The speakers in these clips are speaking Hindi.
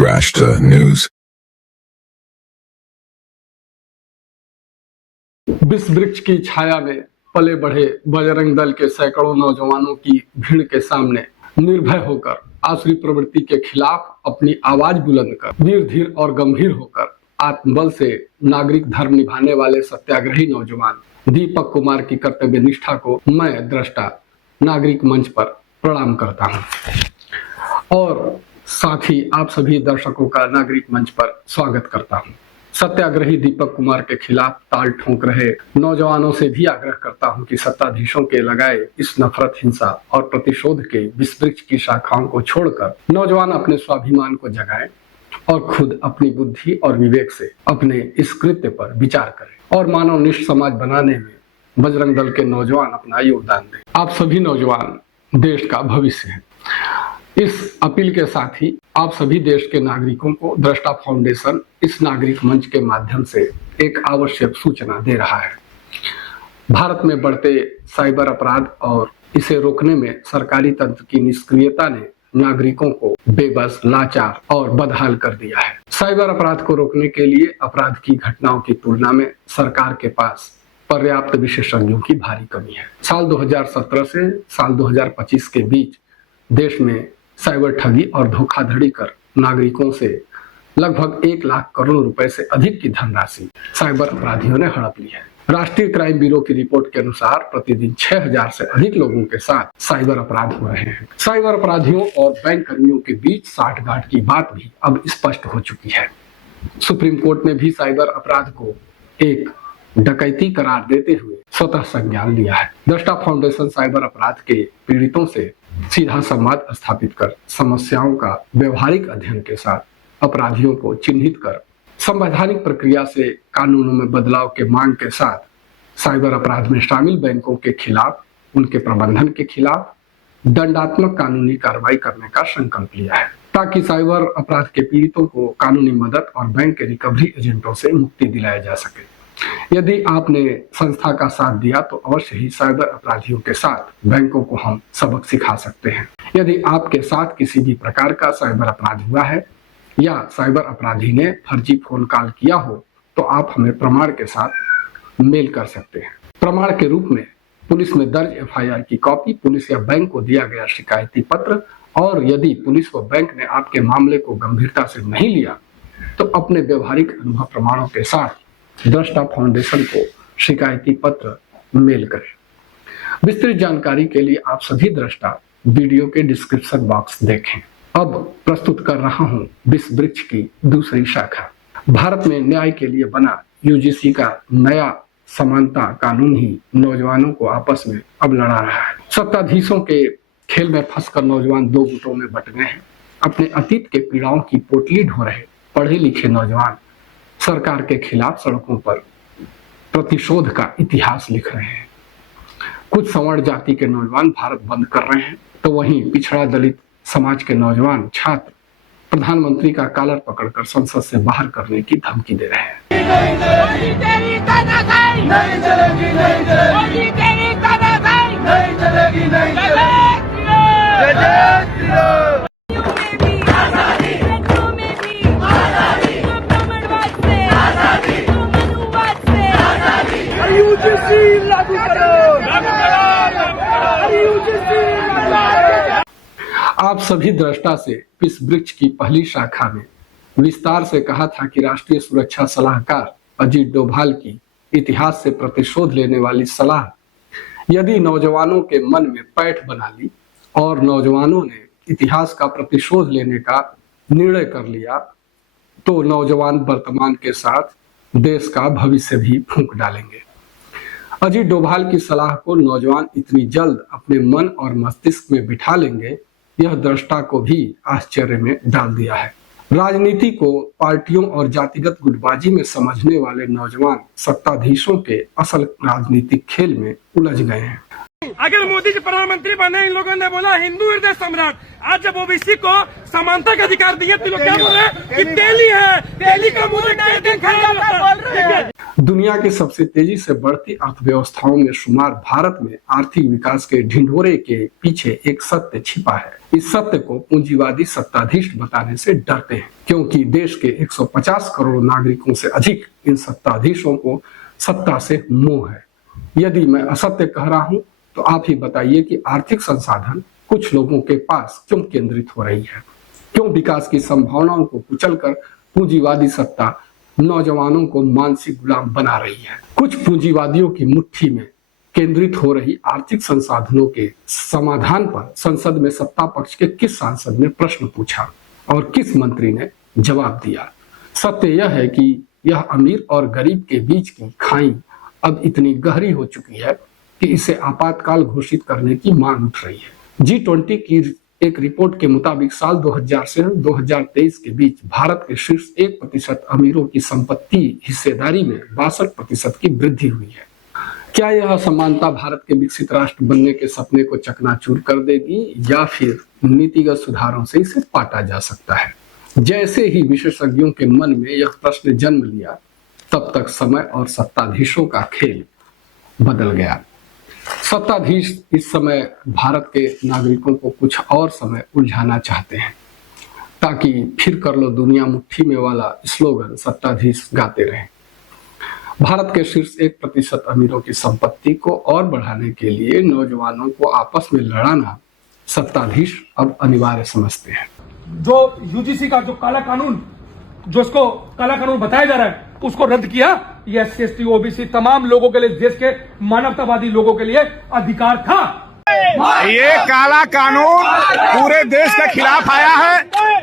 Drashta News. विष वृक्ष की छाया में पले बढ़े बजरंग दल के सैकड़ों नौजवानों की भीड़ के सामने निर्भय होकर आसुरी प्रवृत्ति के खिलाफ अपनी आवाज बुलंद कर वीर धीर और गंभीर होकर आत्मबल से नागरिक धर्म निभाने वाले सत्याग्रही नौजवान दीपक कुमार की कर्तव्य निष्ठा को मैं दृष्टा नागरिक मंच पर प्रणाम करता हूं और साथ ही आप सभी दर्शकों का नागरिक मंच पर स्वागत करता हूं। सत्याग्रही दीपक कुमार के खिलाफ ताल ठोंक रहे नौजवानों से भी आग्रह करता हूं कि सत्ताधीशों के लगाए इस नफरत, हिंसा और प्रतिशोध के विष वृक्ष की शाखाओं को छोड़कर नौजवान अपने स्वाभिमान को जगाएं और खुद अपनी बुद्धि और विवेक से अपने इस कृत्य पर विचार करें और मानवनिष्ठ समाज बनाने में बजरंग दल के नौजवान अपना योगदान दें। आप सभी नौजवान देश का भविष्य हैं। इस अपील के साथ ही आप सभी देश के नागरिकों को दृष्टा फाउंडेशन इस नागरिक मंच के माध्यम से एक आवश्यक सूचना दे रहा है। भारत में बढ़ते साइबर अपराध और इसे रोकने में सरकारी तंत्र की निष्क्रियता ने नागरिकों को बेबस, लाचार और बदहाल कर दिया है। साइबर अपराध को रोकने के लिए अपराध की घटनाओं की तुलना में सरकार के पास पर्याप्त विशेषज्ञों की भारी कमी है। साल 2017 से साल 2025 के बीच देश में साइबर ठगी और धोखाधड़ी कर नागरिकों से लगभग 1 लाख करोड़ रुपए से अधिक की धनराशि साइबर अपराधियों ने हड़प ली है। राष्ट्रीय क्राइम ब्यूरो की रिपोर्ट के अनुसार प्रतिदिन 6000 से अधिक लोगों के साथ साइबर अपराध हो रहे हैं। साइबर अपराधियों और बैंक कर्मियों के बीच साठगांठ की बात भी अब स्पष्ट हो चुकी है। सुप्रीम कोर्ट ने भी साइबर अपराध को एक डकैती करार देते हुए स्वतः संज्ञान लिया है। दृष्टा फाउंडेशन साइबर अपराध के पीड़ितों से सीधा संवाद स्थापित कर समस्याओं का व्यवहारिक अध्ययन के साथ अपराधियों को चिन्हित कर संवैधानिक प्रक्रिया से कानूनों में बदलाव के मांग के साथ साइबर अपराध में शामिल बैंकों के खिलाफ, उनके प्रबंधन के खिलाफ दंडात्मक कानूनी कार्रवाई करने का संकल्प लिया है ताकि साइबर अपराध के पीड़ितों को कानूनी मदद और बैंक के रिकवरी एजेंटों से मुक्ति दिलाया जा सके। यदि आपने संस्था का साथ दिया तो अवश्य ही साइबर अपराधियों के साथ बैंकों को हम सबक सिखा सकते हैं। यदि आपके साथ किसी भी प्रकार का साइबर अपराध हुआ है या साइबर अपराधी ने फर्जी फोन कॉल किया हो तो आप हमें प्रमाण के साथ मेल कर सकते हैं। प्रमाण के रूप में पुलिस में दर्ज एफआईआर की कॉपी, पुलिस या बैंक को दिया गया शिकायती पत्र, और यदि पुलिस व बैंक ने आपके मामले को गंभीरता से नहीं लिया तो अपने व्यवहारिक अनुभव प्रमाणों के साथ दृष्टा फाउंडेशन को शिकायती पत्र मेल करें। विस्तृत जानकारी के लिए आप सभी दृष्टा वीडियो के डिस्क्रिप्शन बॉक्स देखें। अब प्रस्तुत कर रहा हूं विष वृक्ष की दूसरी शाखा। भारत में न्याय के लिए बना यूजीसी का नया समानता कानून ही नौजवानों को आपस में अब लड़ा रहा है। सत्ताधीशों के खेल में फंसकर नौजवान 2 गुटों में बट गए हैं। अपने अतीत के पीड़ाओं की पोटली ढो रहे पढ़े लिखे नौजवान सरकार के खिलाफ सड़कों पर प्रतिशोध का इतिहास लिख रहे हैं। कुछ सवर्ण जाति के नौजवान भारत बंद कर रहे हैं तो वहीं पिछड़ा दलित समाज के नौजवान छात्र प्रधानमंत्री का कॉलर पकड़कर संसद से बाहर करने की धमकी दे रहे हैं। आप सभी दृष्टा से विष वृक्ष की पहली शाखा में विस्तार से कहा था कि राष्ट्रीय सुरक्षा सलाहकार अजीत डोभाल की इतिहास से प्रतिशोध लेने वाली सलाह यदि नौजवानों के मन में पैठ बना ली और नौजवानों ने इतिहास का प्रतिशोध लेने का निर्णय कर लिया तो नौजवान वर्तमान के साथ देश का भविष्य भी फूंक डालेंगे। अजीत डोभाल की सलाह को नौजवान इतनी जल्द अपने मन और मस्तिष्क में बिठा लेंगे, यह दृष्टा को भी आश्चर्य में डाल दिया है। राजनीति को पार्टियों और जातिगत गुटबाजी में समझने वाले नौजवान सत्ताधीशों के असल राजनीतिक खेल में उलझ गए हैं। अगर मोदी जी प्रधानमंत्री बने, इन लोगों ने बोला हिंदू हृदय सम्राट, आज जब ओबीसी को समानता का अधिकार दिए तो लोग क्या बोल रहे हैं कि तेली है, तेली का मुंह दुनिया की सबसे तेजी से बढ़ती अर्थव्यवस्थाओं में शुमार भारत में आर्थिक विकास के ढिंढोरे के पीछे एक सत्य छिपा है। इस सत्य को पूंजीवादी सत्ताधीश बताने से डरते हैं, क्योंकि देश के 150 करोड़ नागरिकों से अधिक इन सत्ताधीशों को सत्ता से मोह है। यदि मैं असत्य कह रहा हूं तो आप ही बताइए कि आर्थिक संसाधन कुछ लोगों के पास क्यों केंद्रित हो रही है, क्यों विकास की संभावनाओं को कुचलकर पूंजीवादी सत्ता नौजवानों को मानसिक गुलाम बना रही है। कुछ पूंजीवादियों की मुट्ठी में केंद्रित हो रही आर्थिक संसाधनों के समाधान पर संसद में सत्ता पक्ष के किस सांसद ने प्रश्न पूछा और किस मंत्री ने जवाब दिया। सत्य यह है कि यह अमीर और गरीब के बीच की खाई अब इतनी गहरी हो चुकी है कि इसे आपातकाल घोषित करने की मांग उठ रही है। G20 की एक रिपोर्ट के मुताबिक साल 2000 से 2023 के बीच भारत के शीर्ष 1% अमीरों की संपत्ति हिस्सेदारी में 62% की वृद्धि हुई है। क्या यह असमानता भारत के विकसित राष्ट्र बनने के सपने को चकनाचूर कर देगी या फिर नीतिगत सुधारों से इसे पाटा जा सकता है? जैसे ही विशेषज्ञों के मन में यह प्रश्न जन्म लिया, तब तक समय और सत्ताधीशों का खेल बदल गया। सत्ताधीश इस समय भारत के नागरिकों को कुछ और समय उलझाना चाहते हैं, ताकि फिर कर लो दुनिया मुट्ठी में वाला स्लोगन सत्ताधीश गाते रहे। भारत के शीर्ष 1% अमीरों की संपत्ति को और बढ़ाने के लिए नौजवानों को आपस में लड़ाना सत्ताधीश अब अनिवार्य समझते हैं। जो यूजीसी का जो काला कानून, जो इसको काला कानून बताया जा रहा है, उसको रद्द किया। ये SC ST OBC तमाम लोगों के लिए, देश के मानवतावादी लोगों के लिए अधिकार था। ये काला कानून पूरे देश के खिलाफ आया है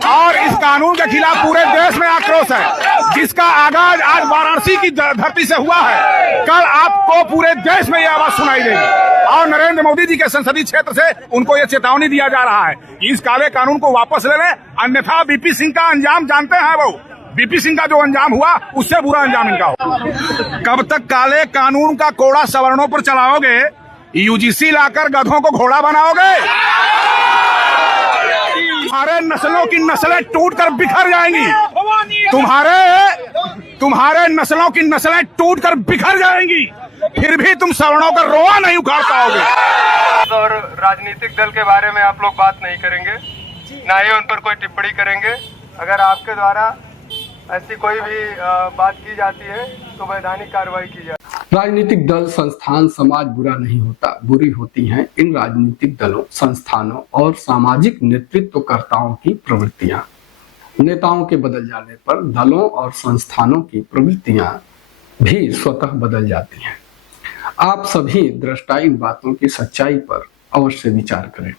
और इस कानून के खिलाफ पूरे देश में आक्रोश है, जिसका आगाज आज वाराणसी की धरती से हुआ है। कल आपको पूरे देश में यह आवाज सुनाई देगी और नरेंद्र मोदी जी के संसदीय क्षेत्र से उनको यह चेतावनी दिया जा रहा है कि इस काले कानून को वापस ले लें, अन्यथा VP सिंह का अंजाम जानते हैं। वो VP सिंह का जो अंजाम हुआ उससे बुरा अंजाम इनका हो। कब तक काले कानून का कोड़ा सवर्णों पर चलाओगे? UGC लाकर गधों को घोड़ा बनाओगे? तुम्हारे नस्लों की नस्लें टूटकर बिखर जाएंगी। तुम्हारे नस्लों की नस्लें टूटकर बिखर जाएंगी, फिर भी तुम सवर्णों का रोआ नहीं उखाड़ पाओगे। और राजनीतिक दल के बारे में आप लोग बात नहीं करेंगे, ना ही उन पर कोई टिप्पणी करेंगे। अगर आपके द्वारा ऐसी कोई भी बात की जाती है तो वैधानिक कार्रवाई की जाए। राजनीतिक दल, संस्थान, समाज बुरा नहीं होता, बुरी होती हैं इन राजनीतिक दलों, संस्थानों और सामाजिक नेतृत्वकर्ताओं की प्रवृत्तियां। नेताओं के बदल जाने पर दलों और संस्थानों की प्रवृत्तियां भी स्वतः बदल जाती हैं। आप सभी दृष्टा इन बातों की सच्चाई पर अवश्य विचार करें।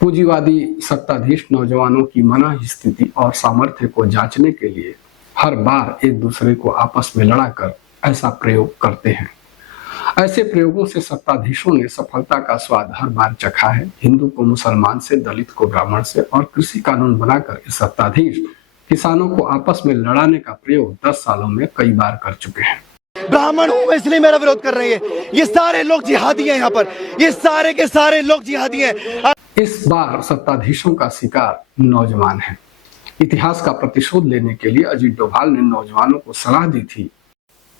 पूंजीवादी सत्ताधीश नौजवानों की मनःस्थिति और सामर्थ्य को जांचने के लिए हर बार एक दूसरे को आपस में लड़ाकर ऐसा प्रयोग करते हैं। ऐसे प्रयोगों से सत्ताधीशों ने सफलता का स्वाद हर बार चखा है। हिंदू को मुसलमान से, दलित को ब्राह्मण से और कृषि कानून बनाकर इस सत्ताधीश किसानों को आपस में लड़ाने का प्रयोग 10 सालों में कई बार कर चुके हैं। ब्राह्मण हूं मैं इसलिए मेरा विरोध कर रहे हैं। ये सारे लोग जिहादी हैं, यहाँ पर ये सारे के सारे लोग जिहादी हैं। इस बार सत्ताधीशों का शिकार नौजवान है। इतिहास का प्रतिशोध लेने के लिए अजीत डोभाल ने नौजवानों को सलाह दी थी।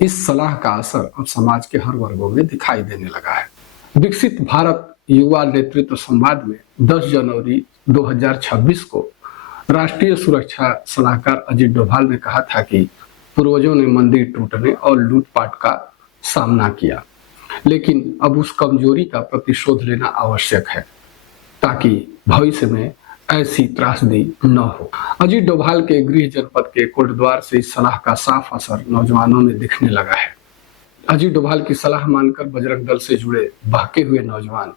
इस सलाह का असर अब समाज के हर वर्गों में दिखाई देने लगा है। विकसित भारत युवा नेतृत्व संवाद में 10 जनवरी 2026 को राष्ट्रीय सुरक्षा सलाहकार अजीत डोभाल ने कहा था कि पूर्वजों ने मंदिर टूटने और लूटपाट का सामना किया, लेकिन अब उस कमजोरी का प्रतिशोध लेना आवश्यक है ताकि भविष्य में ऐसी त्रासदी न हो। अजीत डोभाल के गृह जनपद के कोटद्वार से इस सलाह का साफ असर नौजवानों में दिखने लगा है। अजीत डोभाल की सलाह मानकर बजरंग दल से जुड़े बहके हुए नौजवान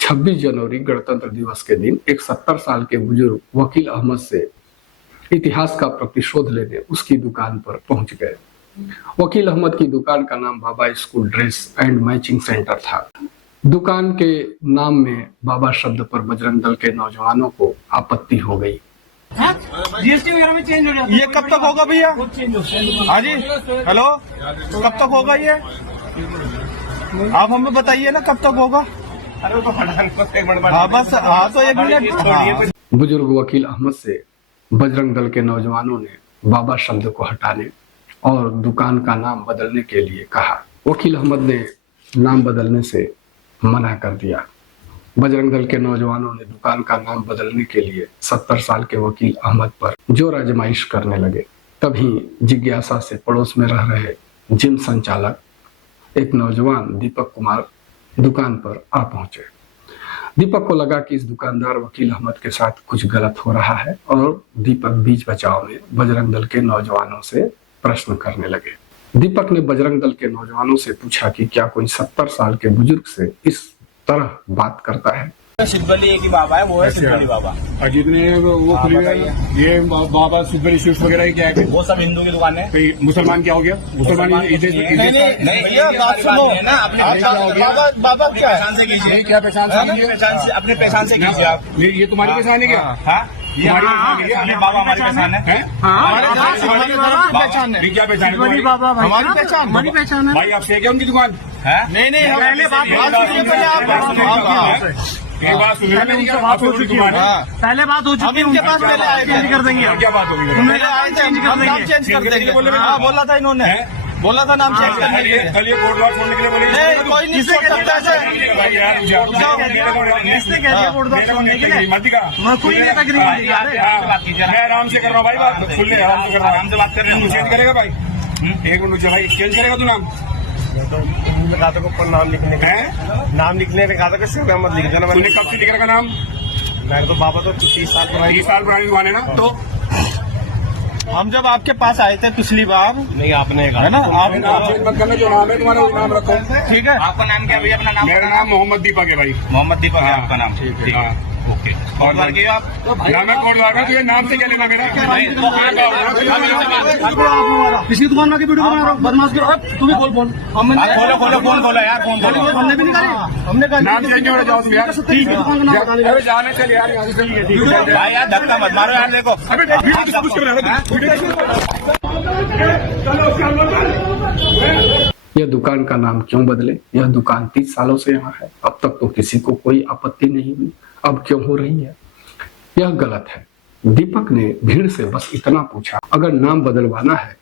26 जनवरी गणतंत्र दिवस के दिन एक 70 साल के बुजुर्ग वकील अहमद से इतिहास का प्रतिशोध लेने उसकी दुकान पर पहुंच गए। वकील अहमद की दुकान का नाम Baba school dress and matching centre था। दुकान के नाम में बाबा शब्द पर बजरंग दल के नौजवानों को आपत्ति हो गई। GST वगैरह में चेंज हो गया। ये कब तक होगा भैया? हाँ जी, हेलो, कब तक होगा ये? आप हमें बताइए ना कब तक होगा। हाँ बस, हाँ तो 1 मिनट। बुजुर्ग वकील अहमद से बजरंग दल के नौजवानों ने बाबा शब्द को हटाने और दुकान का नाम बदलने के लिए कहा। वकील अहमद ने नाम बदलने से मना कर दिया। बजरंग दल के नौजवानों ने दुकान का नाम बदलने के लिए 70 साल के वकील अहमद पर जोर आजमाइश करने लगे। तभी जिज्ञासा से पड़ोस में रह रहे जिम संचालक एक नौजवान दीपक कुमार दुकान पर आ पहुंचे। दीपक को लगा कि इस दुकानदार वकील अहमद के साथ कुछ गलत हो रहा है और दीपक बीच बचाव में बजरंग दल के नौजवानों से प्रश्न करने लगे। दीपक ने बजरंग दल के नौजवानों से पूछा कि क्या कोई 70 साल के बुजुर्ग से इस तरह बात करता है। सिद्धबली एक ही बाबा है, वो है सिद्धबली बाबा। और जितने वो खुली हुई है, ये बाबा सिद्धबली स्वीट्स वगैरह क्या है? वो सब हिंदू की दुकान है। तो मुसलमान क्या हो गया? मुसलमान नहीं, ये बात सुनो ना, बाबा क्या पहचान से कीजिए, क्या पहचान से? अपने पहचान से कीजिए आप। ये तुम्हारी पहचान है क्या? ये बाबा हमारी पहचान है। हमारी पहचान है। क्या पहचान है? हमारी पहचान है। भाई आप से क्या उनकी दुकान? नहीं पहले बात एक बात सुनिए, बात हो चुकी है। पहले बात हो चुकी है, उनके पास पहले आए चेंज कर देंगे। क्या बात होगी? चेंज कर देंगे। बोला था इन्होंने, बोला था नाम चेंज करने के लिए। कल ये कोर्ट वार छोड़ने के लिए बोले कोई नहीं छोड़ सकता है। कोई नहीं तकरीबन। मैं आराम से कर रहा हूँ भाई, बात सुन ले, आराम से कर रहा हूँ। आराम से बात कर रहे हैं। चेंज करेगा भाई? एक मिनट भाई, चेंज करेगा तू नाम? कहा था ऊपर नाम लिखने का, नाम लिखने का कहा था कि शिव अहमद लिख देना। तूने कब से लिख रखा नाम? मैं तो बाबा तो 30 साल पुरानी दुकान है ना। तो हम जब आपके पास आए थे पिछली बार, नहीं आपने है ना, आप मत करना, जो नाम है तुम्हारा वो नाम रखो। ठीक है। आपका नाम क्या भैया? अपना नाम? मेरा नाम मोहम्मद दीपक है भाई। मोहम्मद दीपक है आपका नाम? ठीक है, ओके। और बार की आप नाम है कोर्ट वार का, तुझे नाम से क्या लेना मेरा? किसी दुकान में वीडियो बना रहा हूँ, बदमाश करो। तू भी बोल खोलो फोन खोलो यार, फोन खोलो। हमने भी नहीं करी, हमने कहा नाम चेंज हो जाओ तुम यार। ठीक है, अरे जाने चल यार, यहाँ से चलिए। ठीक है भाई यार धक्का मत मारो यार, देखो अबे वीडियो तो सब कुछ कर रहा है। यह दुकान का नाम क्यों बदले? यह दुकान 30 सालों से यहाँ है, अब तक तो किसी को कोई आपत्ति नहीं हुई, अब क्यों हो रही है? यह गलत है। दीपक ने भीड़ से बस इतना पूछा, अगर नाम बदलवाना है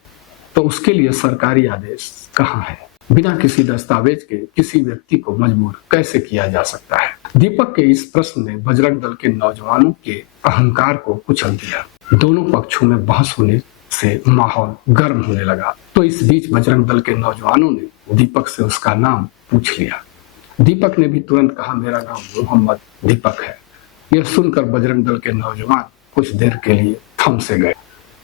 तो उसके लिए सरकारी आदेश कहाँ है? बिना किसी दस्तावेज के किसी व्यक्ति को मजबूर कैसे किया जा सकता है? दीपक के इस प्रश्न ने बजरंग दल के नौजवानों के अहंकार को कुचल दिया। दोनों पक्षों में बहस होने से माहौल गर्म होने लगा। तो इस बीच बजरंग दल के नौजवानों ने दीपक से उसका नाम पूछ लिया। दीपक ने भी तुरंत कहा, मेरा नाम मोहम्मद दीपक है। यह सुनकर बजरंग दल के नौजवान कुछ देर के लिए थम से गए।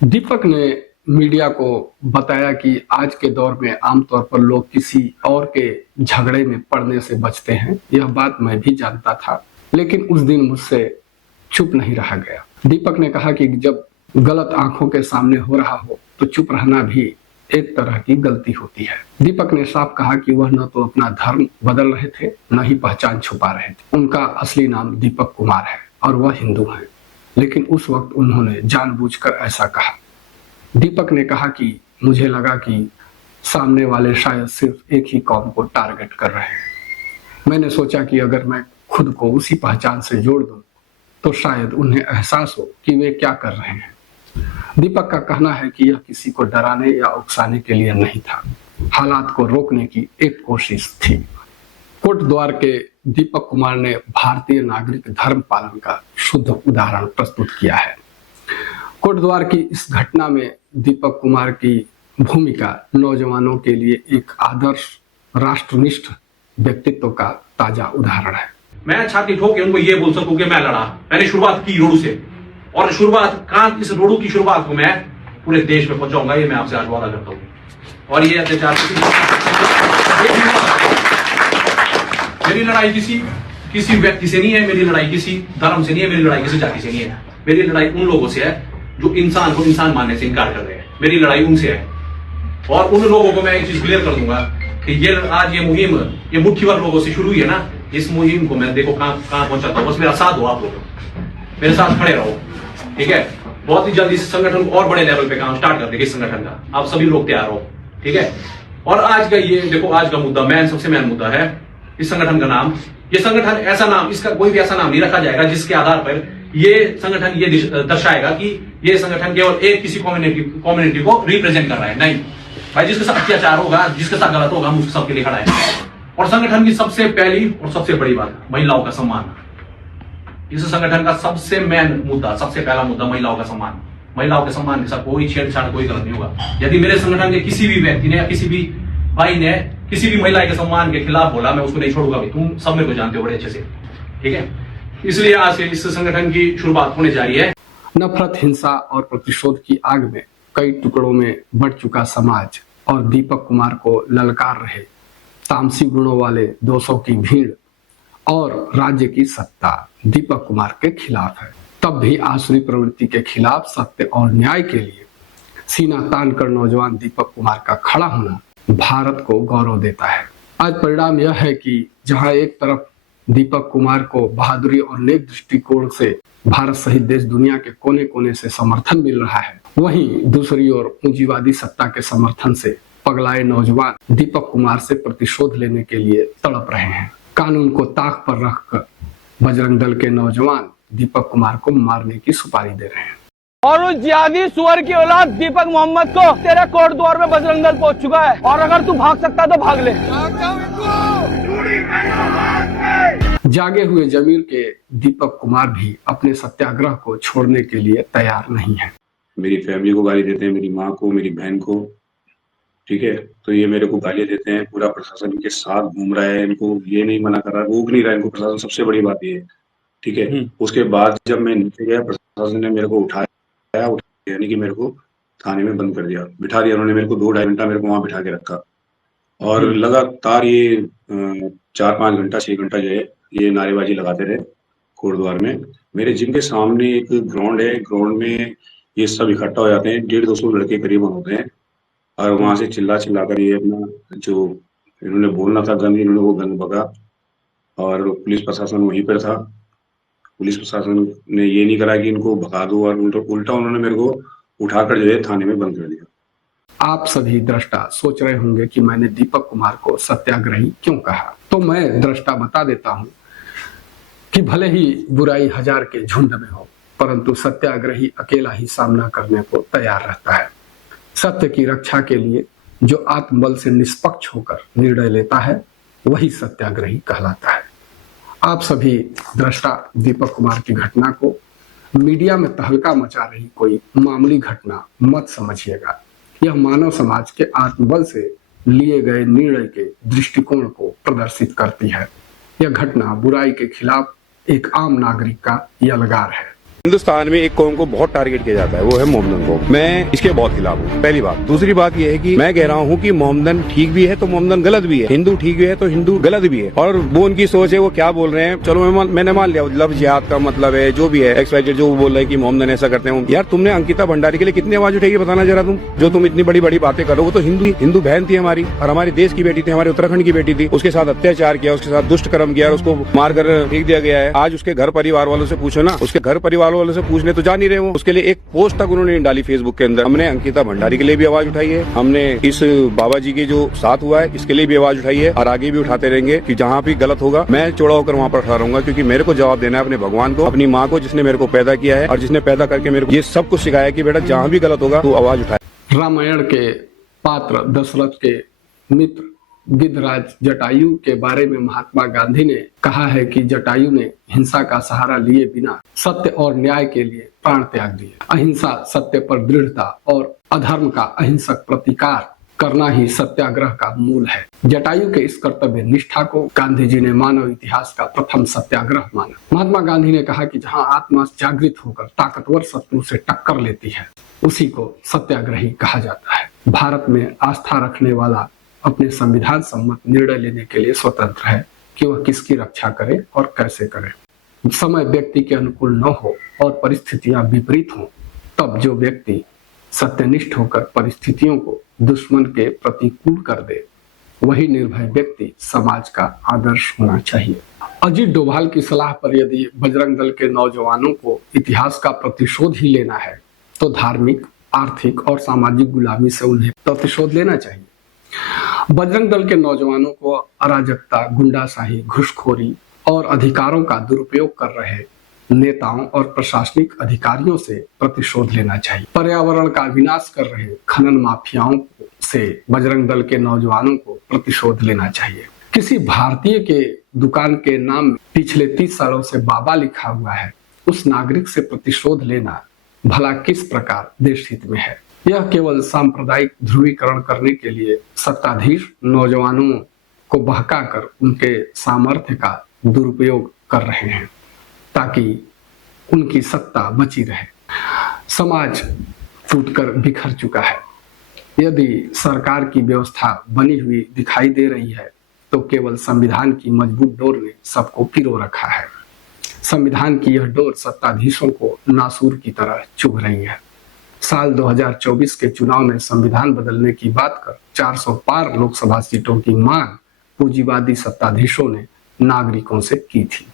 दीपक ने मीडिया को बताया कि आज के दौर में आमतौर पर लोग किसी और के झगड़े में पड़ने से बचते हैं। यह बात मैं भी जानता था, लेकिन उस दिन मुझसे चुप नहीं रहा गया। दीपक ने कहा कि जब गलत आंखों के सामने हो रहा हो तो चुप रहना भी एक तरह की गलती होती है। दीपक ने साफ कहा कि वह न तो अपना धर्म बदल रहे थे, न ही पहचान छुपा रहे थे। उनका असली नाम दीपक कुमार है और वह हिंदू है, लेकिन उस वक्त उन्होंने जानबूझकर ऐसा कहा। दीपक ने कहा कि मुझे लगा कि सामने वाले शायद सिर्फ एक ही कौम को टारगेट कर रहे हैं। मैंने सोचा कि अगर मैं खुद को उसी पहचान से जोड़ दूं तो शायद उन्हें एहसास हो कि वे क्या कर रहे हैं। दीपक का कहना है कि यह किसी को डराने या उकसाने के लिए नहीं था, हालात को रोकने की एक कोशिश थी। कोट द्वार के दीपक कुमार ने भारतीय नागरिक धर्म पालन का शुद्ध उदाहरण प्रस्तुत किया है। कोट द्वार की इस घटना में दीपक कुमार की भूमिका नौजवानों के लिए एक आदर्श राष्ट्रनिष्ठ व्यक्तित्व का ताजा उदाहरण है। मैं छाती ठोक के उनको ये बोल सकूं कि मैं लड़ा, मैंने शुरुआत की रोडू से, और इस रोडू की शुरुआत को मैं पूरे देश में पहुंचाऊंगा, ये मैं आपसे आज वादा करता हूं। और ये अत्याचार मेरी लड़ाई किसी व्यक्ति से नहीं है, मेरी लड़ाई किसी धर्म से नहीं है, मेरी लड़ाई किसी जाति से नहीं है। मेरी लड़ाई उन लोगों से है जो इंसान को इंसान मानने से इनकार कर रहे हैं। मेरी लड़ाई उनसे है, और उन लोगों को मैं एक चीज क्लियर कर दूंगा कि ये मुहिम ये मुट्ठीभर लोगों से शुरू हुई है ना, इस मुहिम को मैं देखो कहां पहुंचाता हूं। बस मेरा साथ हो, आप लोग मेरे साथ खड़े रहो, ठीक है। बहुत ही जल्दी इस संगठन को और बड़े लेवल पे काम स्टार्ट कर देंगे। इस संगठन का आप सभी लोग तैयार हो, ठीक है। और आज का ये देखो, आज का मुद्दा सबसे मेन मुद्दा है इस संगठन का नाम। ये संगठन ऐसा नाम, इसका कोई भी ऐसा नाम नहीं रखा जाएगा जिसके आधार पर ये संगठन ये दर्शाएगा कि ये संगठन केवल एक किसी कम्युनिटी को रिप्रेजेंट कर रहा है। नहीं, भाई जिसके साथ अत्याचार होगा, जिसके साथ गलत होगा, हम उसके सबके लिए खड़ा है। और संगठन की सबसे पहली और सबसे बड़ी बात, महिलाओं का सम्मान। इस संगठन का सबसे मेन मुद्दा, सबसे पहला मुद्दा महिलाओं का सम्मान। महिलाओं के सम्मान के साथ कोई छेड़छाड़, कोई गलत नहीं होगा। यदि मेरे संगठन के किसी भी व्यक्ति ने या किसी भी भाई ने किसी भी महिला के सम्मान के खिलाफ बोला, मैं उसको नहीं छोड़ूंगा भाई। तुम सब मेरे को जानते हो बड़े अच्छे से, ठीक है। इसलिए आज से इस संगठन की शुरुआत होने जा रही है। नफरत, हिंसा और प्रतिशोध की आग में कई टुकड़ों में बढ़ चुका समाज और दीपक कुमार को ललकार रहे तामसी गुणों वाले दोषों की भीड़ और राज्य की सत्ता दीपक कुमार के खिलाफ है। तब भी आसुरी प्रवृत्ति के खिलाफ सत्य और न्याय के लिए सीना तान कर नौजवान दीपक कुमार का खड़ा होना भारत को गौरव देता है। आज परिणाम यह है कि जहां एक तरफ दीपक कुमार को बहादुरी और नेक दृष्टिकोण से भारत सहित देश दुनिया के कोने कोने से समर्थन मिल रहा है, वहीं दूसरी ओर पूंजीवादी सत्ता के समर्थन से पगलाए नौजवान दीपक कुमार से प्रतिशोध लेने के लिए तड़प रहे हैं। कानून को ताक पर रखकर बजरंग दल के नौजवान दीपक कुमार को मारने की सुपारी दे रहे हैं। और उस जिहादी सुअर की औलाद दीपक मोहम्मद को तेरे कोट द्वार में बजरंग दल पहुंच चुका है, और अगर तू भाग सकता है तो भाग ले। जागे हुए जमीर के दीपक कुमार भी अपने सत्याग्रह को छोड़ने के लिए तैयार नहीं है। मेरी फैमिली को गाली देते हैं, मेरी माँ को, मेरी बहन को, ठीक है। तो ये मेरे को गाली देते हैं, पूरा प्रशासन इनके साथ घूम रहा है, इनको ये नहीं मना कर रहा, रोक नहीं रहा इनको प्रशासन। सबसे बड़ी बात ये है, ठीक है। उसके बाद जब मैं नीचे गया, प्रशासन ने मेरे को उठाया, यानी कि मेरे को थाने में बंद कर दिया, बिठा दिया उन्होंने मेरे को। 2-2.5 घंटा मेरे को वहां बिठा के रखा और लगातार ये 4-5 घंटा 6 घंटा जो है ये नारेबाजी लगाते रहे कोट द्वार में। मेरे जिम के सामने एक ग्राउंड है, ग्राउंड में ये सब इकट्ठा हो जाते हैं, 150-200 लड़के करीबन होते हैं, और वहां से चिल्ला कर ये अपना जो इन्होंने बोलना था गंद, इन्होंने वो गंद बका। और पुलिस प्रशासन वहीं पर था। पुलिस प्रशासन ने ये नहीं करा कि इनको भगा दो, और उल्टा उन्होंने मेरे को उठाकर जो है थाने में बंद कर दिया। आप सभी दृष्टा सोच रहे होंगे कि मैंने दीपक कुमार को सत्याग्रही क्यों कहा, तो मैं दृष्टा बता देता हूं कि भले ही बुराई 1000 के झुंड में हो, परंतु सत्याग्रही अकेला ही सामना करने को तैयार रहता है। सत्य की रक्षा के लिए जो आत्मबल से निष्पक्ष होकर निर्णय लेता है वही सत्याग्रही कहलाता है। आप सभी दृष्टा दीपक कुमार की घटना को मीडिया में तहलका मचा रही कोई मामूली घटना मत समझिएगा। यह मानव समाज के आत्मबल से लिए गए निर्णय के दृष्टिकोण को प्रदर्शित करती है। यह घटना बुराई के खिलाफ एक आम नागरिक का यलगार है। हिंदुस्तान में एक कौम को बहुत टारगेट किया जाता है, वो है मोहम्मदन को। मैं इसके बहुत खिलाफ हूँ, पहली बात। दूसरी बात यह है कि मैं कह रहा हूँ कि मोहम्मदन ठीक भी है तो मोहम्मदन गलत भी है, हिंदू ठीक भी है तो हिंदू गलत भी है। और वो उनकी सोच है, वो क्या बोल रहे हैं, चलो मैंने मान लिया लव जिहाद का मतलब है, जो भी है XYZ जो बोल रहे हैं कि मोहम्मदन ऐसा करते हैं। यार तुमने अंकिता भंडारी के लिए कितनी आवाज उठाई बताना जरा तुम, जो तुम इतनी बड़ी बड़ी बातें करो। वो तो हिंदू बहन थी हमारी, और हमारे देश की बेटी थी, हमारे उत्तराखंड की बेटी थी। उसके साथ अत्याचार किया, उसके साथ दुष्ट कर्म किया, उसको मारकर फेंक दिया गया है। आज उसके घर परिवार वालों से पूछो ना, उसके घर परिवार वालों से पूछने तो नहीं रहे वो। उसके लिए एक पोस्ट तक उन्होंने डाली फेसबुक के अंदर। हमने अंकिता भंडारी के लिए भी आवाज उठाई है, हमने इस बाबा जी के जो साथ हुआ है इसके लिए भी आवाज उठाई है, और आगे भी उठाते रहेंगे कि जहाँ भी गलत होगा मैं चौड़ा होकर वहाँ पर खड़ा रहूंगा, क्योंकि मेरे को जवाब देना है अपने भगवान को, अपनी माँ को, जिसने मेरे को पैदा किया है और जिसने पैदा करके मेरे को ये सब कुछ सिखाया कि बेटा जहाँ भी गलत होगा तो आवाज उठाए। रामायण के पात्र दशरथ के मित्र गिद्धराज जटायु के बारे में महात्मा गांधी ने कहा है कि जटायु ने हिंसा का सहारा लिए बिना सत्य और न्याय के लिए प्राण त्याग दिए। अहिंसा, सत्य पर दृढ़ता और अधर्म का अहिंसक प्रतिकार करना ही सत्याग्रह का मूल है। जटायु के इस कर्तव्य निष्ठा को गांधी जी ने मानव इतिहास का प्रथम सत्याग्रह माना। महात्मा गांधी ने कहा कि जहां आत्मा जागृत होकर ताकतवर शत्रु से टक्कर लेती है उसी को सत्याग्रही कहा जाता है। भारत में आस्था रखने वाला अपने संविधान सम्मत निर्णय लेने के लिए स्वतंत्र है कि वह किसकी रक्षा करे और कैसे करे। समय व्यक्ति के अनुकूल न हो और परिस्थितियां विपरीत हों, तब जो व्यक्ति सत्यनिष्ठ होकर परिस्थितियों को दुश्मन के प्रतिकूल कर दे, वही निर्भय व्यक्ति समाज का आदर्श होना चाहिए। अजीत डोभाल की सलाह पर यदि बजरंग दल के नौजवानों को इतिहास का प्रतिशोध ही लेना है तो धार्मिक, आर्थिक और सामाजिक गुलामी से उन्हें प्रतिशोध लेना चाहिए। बजरंग दल के नौजवानों को अराजकता, गुंडाशाही, घूसखोरी और अधिकारों का दुरुपयोग कर रहे नेताओं और प्रशासनिक अधिकारियों से प्रतिशोध लेना चाहिए। पर्यावरण का विनाश कर रहे खनन माफियाओं को से बजरंग दल के नौजवानों को प्रतिशोध लेना चाहिए। किसी भारतीय के दुकान के नाम में पिछले 30 सालों से बाबा लिखा हुआ है, उस नागरिक से प्रतिशोध लेना भला किस प्रकार देश हित में है? यह केवल सांप्रदायिक ध्रुवीकरण करने के लिए सत्ताधीश नौजवानों को बहकाकर उनके सामर्थ्य का दुरुपयोग कर रहे हैं ताकि उनकी सत्ता बची रहे। समाज टूटकर बिखर चुका है। यदि सरकार की व्यवस्था बनी हुई दिखाई दे रही है तो केवल संविधान की मजबूत डोर ने सबको पिरो रखा है। संविधान की यह डोर सत्ताधीशों को नासूर की तरह चुभ रही है। साल 2024 के चुनाव में संविधान बदलने की बात कर 400 पार लोकसभा सीटों की मांग पूंजीवादी सत्ताधीशों ने नागरिकों से की थी।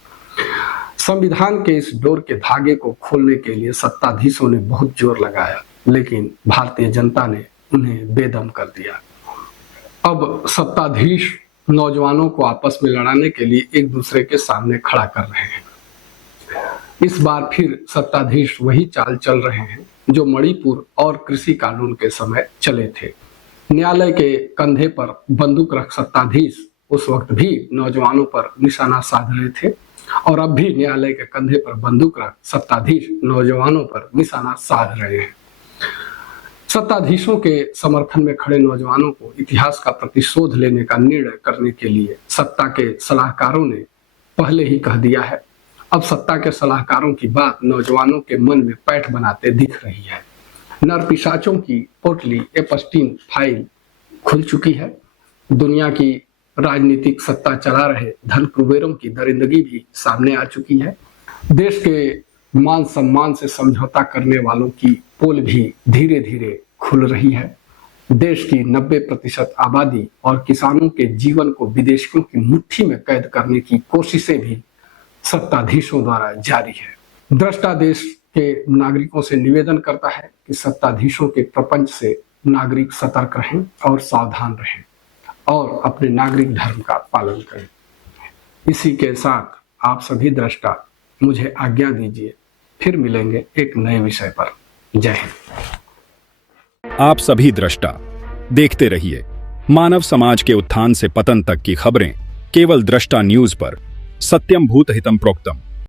संविधान के इस डोर के धागे को खोलने के लिए सत्ताधीशों ने बहुत जोर लगाया, लेकिन भारतीय जनता ने उन्हें बेदम कर दिया। अब सत्ताधीश नौजवानों को आपस में लड़ाने के लिए एक दूसरे के सामने खड़ा कर रहे हैं। इस बार फिर सत्ताधीश वही चाल चल रहे हैं जो मणिपुर और कृषि कानून के समय चले थे। न्यायालय के कंधे पर बंदूक रख सत्ताधीश उस वक्त भी नौजवानों पर निशाना साध रहे थे और अब भी न्यायालय के कंधे पर बंदूक रख सत्ताधीश नौजवानों पर निशाना साध रहे हैं। सत्ताधीशों के समर्थन में खड़े नौजवानों को इतिहास का प्रतिशोध लेने का निर्णय करने के लिए सत्ता के सलाहकारों ने पहले ही कह दिया है। अब सत्ता के सलाहकारों की बात नौजवानों के मन में पैठ बनाते दिख रही है। नरपिशाचों की पोटली एपस्टीन फाइल खुल चुकी है। दुनिया की राजनीतिक सत्ता चला रहे धन कुबेरों की दरिंदगी भी सामने आ चुकी है। देश के मान सम्मान से समझौता करने वालों की पोल भी धीरे धीरे खुल रही है। देश की 90% आबादी और किसानों के जीवन को विदेशियों की मुट्ठी में कैद करने की कोशिशें भी सत्ताधीशों द्वारा जारी है। दृष्टा देश के नागरिकों से निवेदन करता है कि सत्ताधीशों के प्रपंच से नागरिक सतर्क रहें और सावधान रहें और अपने नागरिक धर्म का पालन करें। इसी के साथ आप सभी दृष्टा मुझे आज्ञा दीजिए, फिर मिलेंगे एक नए विषय पर। जय हिंद। आप सभी दृष्टा देखते रहिए मानव समाज के उत्थान से पतन तक की खबरें केवल दृष्टा न्यूज पर। सत्यम भूत हितम प्रोक्तम।